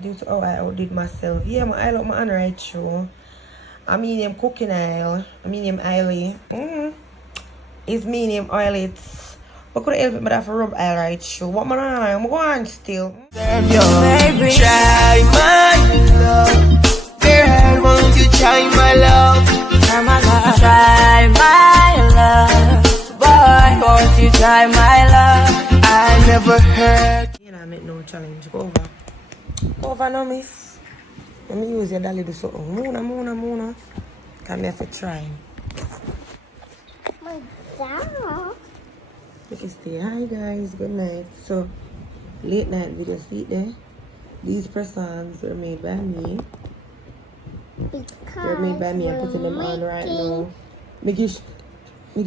due to how I outdid myself. Yeah, I look my hand right through. I medium cooking oil. I medium oily. It's medium oil. It's but could help it, but I have to rub oil right through. What man I'm going still. Serve your baby. Try my love. Girl, won't you try my love? Try my love. Try my love. Boy, won't you try my love? I never heard. You know, I make no challenge. Go over. Go over now, miss. Let me use your dolly to do something. Mona. Come here for try. My dog. You can stay. Hi guys, good night. So, late night video, see there? These croissants were made by me. They're made by me. I'm putting them on right now. Mickey,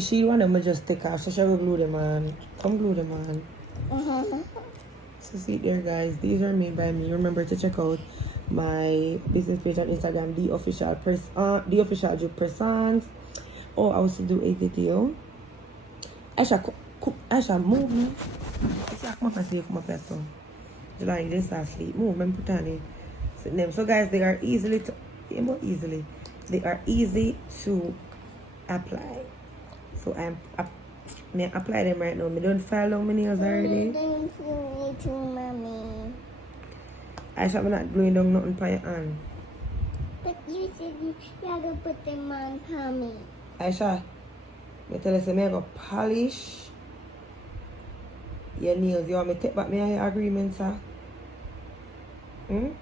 she want them to just take off, so she will glue them on. Come glue them on. So see there guys, these are made by me. Remember to check out my business page on Instagram, the official Juke Persons. Oh, I was to do a video. I shall move me. See, I come up and say, come up here, so. July, this is sleep. Move, I'm put on it. So guys, they are easy to apply. So I apply them right now. I don't follow my nails already. Mommy. I shall not gluing down nothing for your hand. But you said you have to put them on mommy. Aisha, I tell you, I'm going to polish your nails. You want me to take back my agreement, sir? You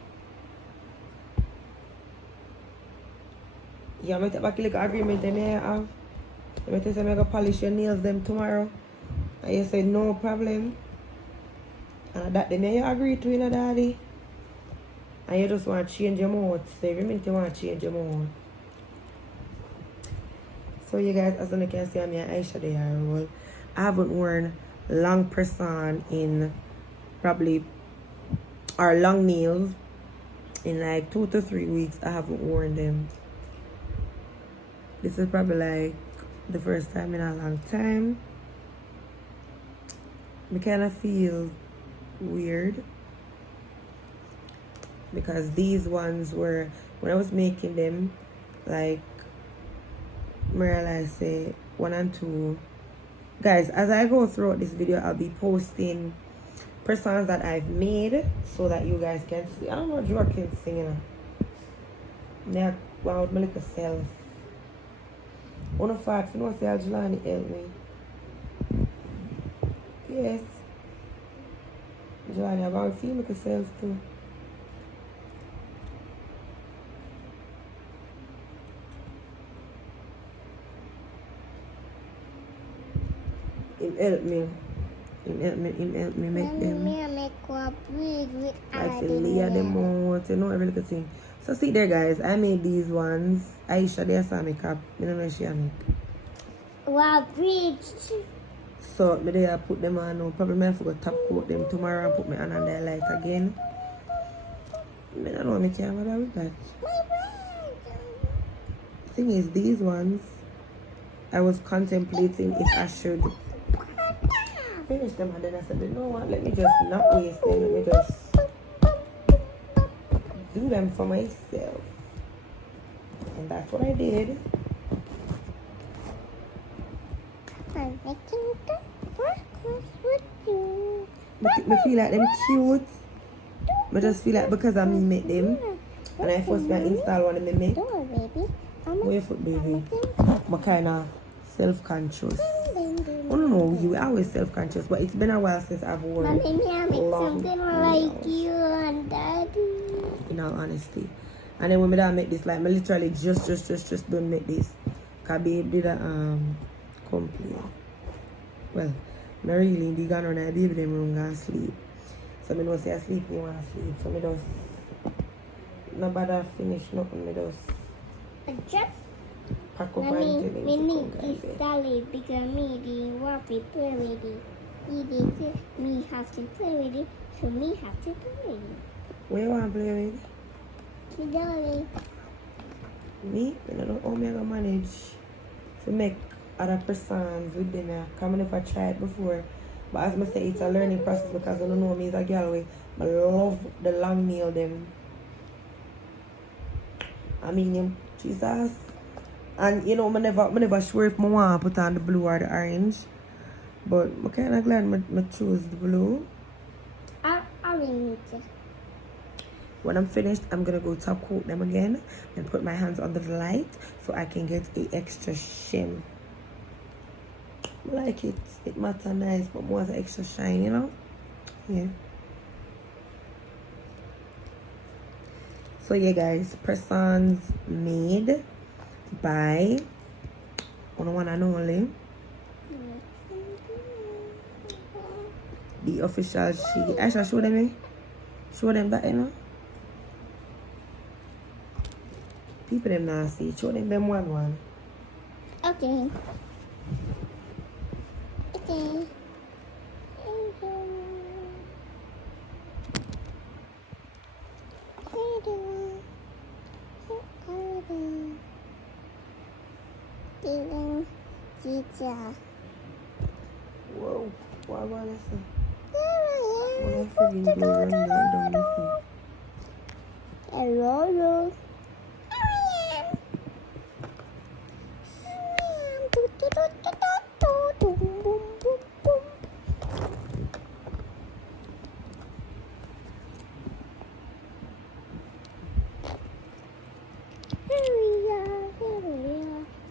want me to take back the agreement that I have? You want me to say I'm going to polish your nails them tomorrow? And you said no problem. And that then you agree to, you know, daddy? And you just want to change your mouth. So every minute you want to change your mouth. So you guys, as you can see, I'm here Aisha there. Well, I haven't worn long press-on in probably, or long nails in like 2 to 3 weeks. I haven't worn them. This is probably like the first time in a long time. I kind of feel weird because these ones were, when I was making them, like, I say 1 and 2. Guys, as I go throughout this video, I'll be posting persons that I've made so that you guys can see. I don't know if you can sing, you know. Now, wow, my little self. One of facts, you know, say Jelani help me. Yes. Jelani, I'm about to feel like self too. Him help me make them. Me make a breed with I feel layer them out, you know, every little thing. So see there guys, I made these ones. Aisha there saw me cap. I don't know if she make. Wow, breed. So me there put them on now. Probably I forgot top coat them tomorrow and put my hand on their light again. I don't know me can't bother with that. The thing is, these ones I was contemplating if I should finish them, and then I said, you know what, let me just not waste them, let me just do them for myself. And that's what I did. I'm making the breakfast with you. I feel like them cute. I just feel like because I me make them, and I first install one of them make. Don't worry, baby. Where your foot, baby? I'm kind of self-conscious. I don't know, you are always self-conscious, but it's been a while since I've worn Mommy, may I make long something nails, like you and Daddy? in all honesty. And then when I make this, like, I literally just don't make this. Cause babe did a complain. Well, I really did gone on a baby them room and sleep. So I know say I sleep, you want to sleep. So I just no bother finish nothing, I just Just pack up and tell me him to need come this guys. dolly because me the wappy play with it. He did me have to play with it, so me have to play with it. What you want to play with? The dolly. Me? I don't know how me I gonna manage to make other persons with them. I never tried before. But as I say, it's a learning process because I don't know me as a girl way. I love the long nail them. I mean, Jesus. And you know, I never sure if I want to put on the blue or the orange. But I'm kind of glad I choose the blue. Orange. When I'm finished, I'm going to go top coat them again and put my hands under the light so I can get a extra sheen. I like it. It matter nice, but more the extra shine, you know? Yeah. So yeah, guys, press-ons made by one and only the official she. Aisha, show them me. Show them that, you know. People them not see. Show them one. Okay. Okay. Whoa, what about this? What I freaking do run down this? Hello.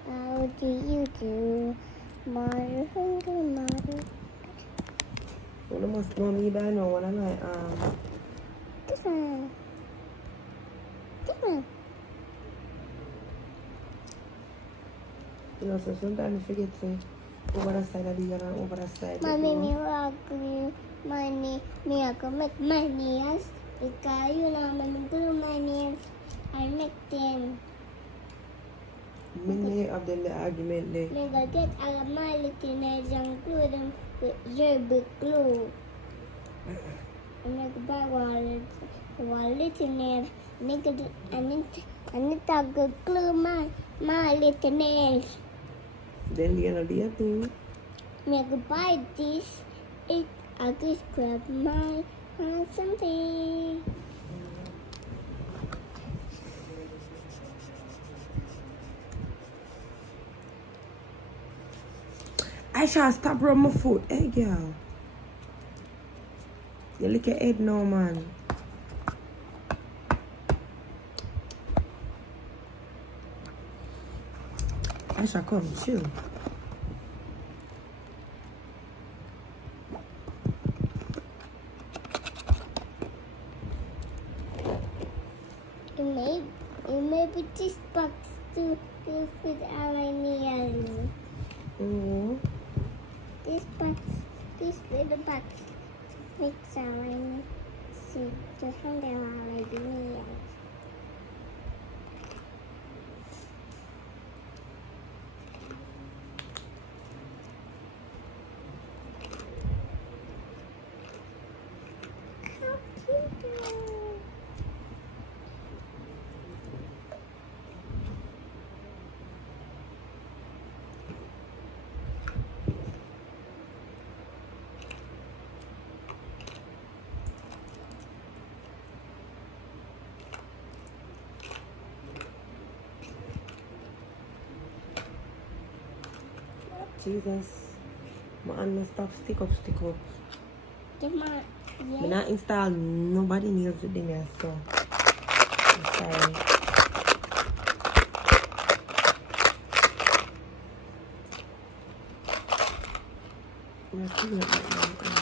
How do you do? Mother. Well, I must know me by now when I'm like, Different. you know, so sometimes I forget to over the side of the other, over the side. Mommy, me ugly. Me I can make my nails because you know when I glue my nails, I make them. Many of them the argument there. Me go get all of my little nails and glue them with your big glue. And I go buy one little nail. I need to go glue my little nails. Then the end of the other thing. Me go buy this. I go scrub my something. I shall stop rubbing my foot. Hey, girl. You look at head now, man. I shall come, chill. Maybe this box to fit our nails. Mm-hmm. This little box fits our nails to handle our nails. How cute! Jesus. My hand must stop stick up. Give my I not install nobody nails with them here, so I'm sorry. I'm not doing it right now.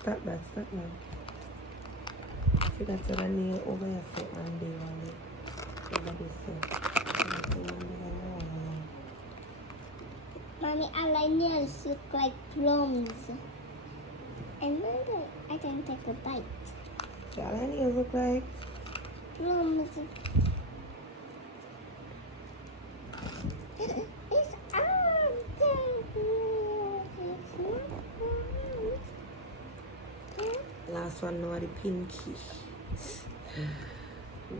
Stop that now. See that's what I nail over your foot and they want it over this foot. Mommy, all my nails look like plums. And then I can take a bite. All my nails look like Plums. It's last one now the pinky.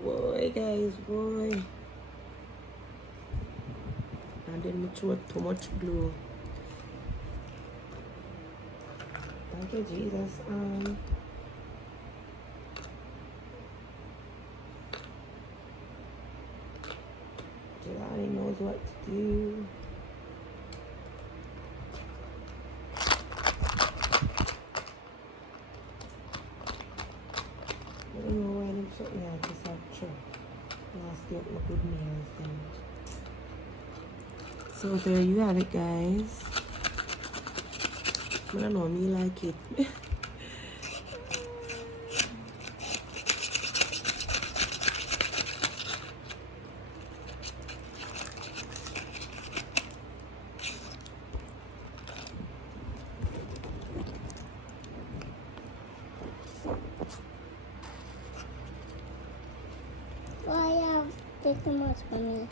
Boy guys, boy. And then we throw too much glue. Thank you, Jesus. knows what to do. I don't know why I'm so yeah, this up nasty up my good nails then. So there you have it, guys. I don't know, me like it. Why have taken much money?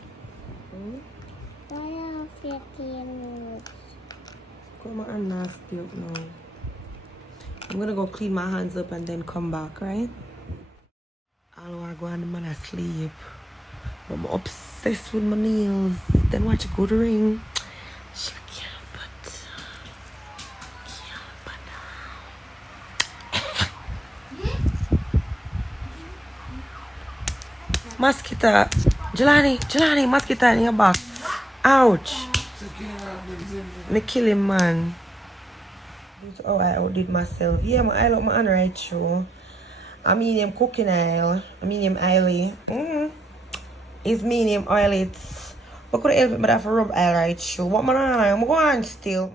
Why have taken much? Come on, I'm nasty up now. I'm gonna go clean my hands up and then come back, right? I'll go and the man asleep. But I'm obsessed with my nails. Then watch a good ring. She can't put mosquito. Jelani, mosquito in your back. Ouch. Me kill him, man. Oh, I outdid myself. Yeah, I look my hand right show. I medium cooking oil. I medium oily. It's medium oil. It's. What could I help it? But I have to rub oil right show. What man? I'm going still.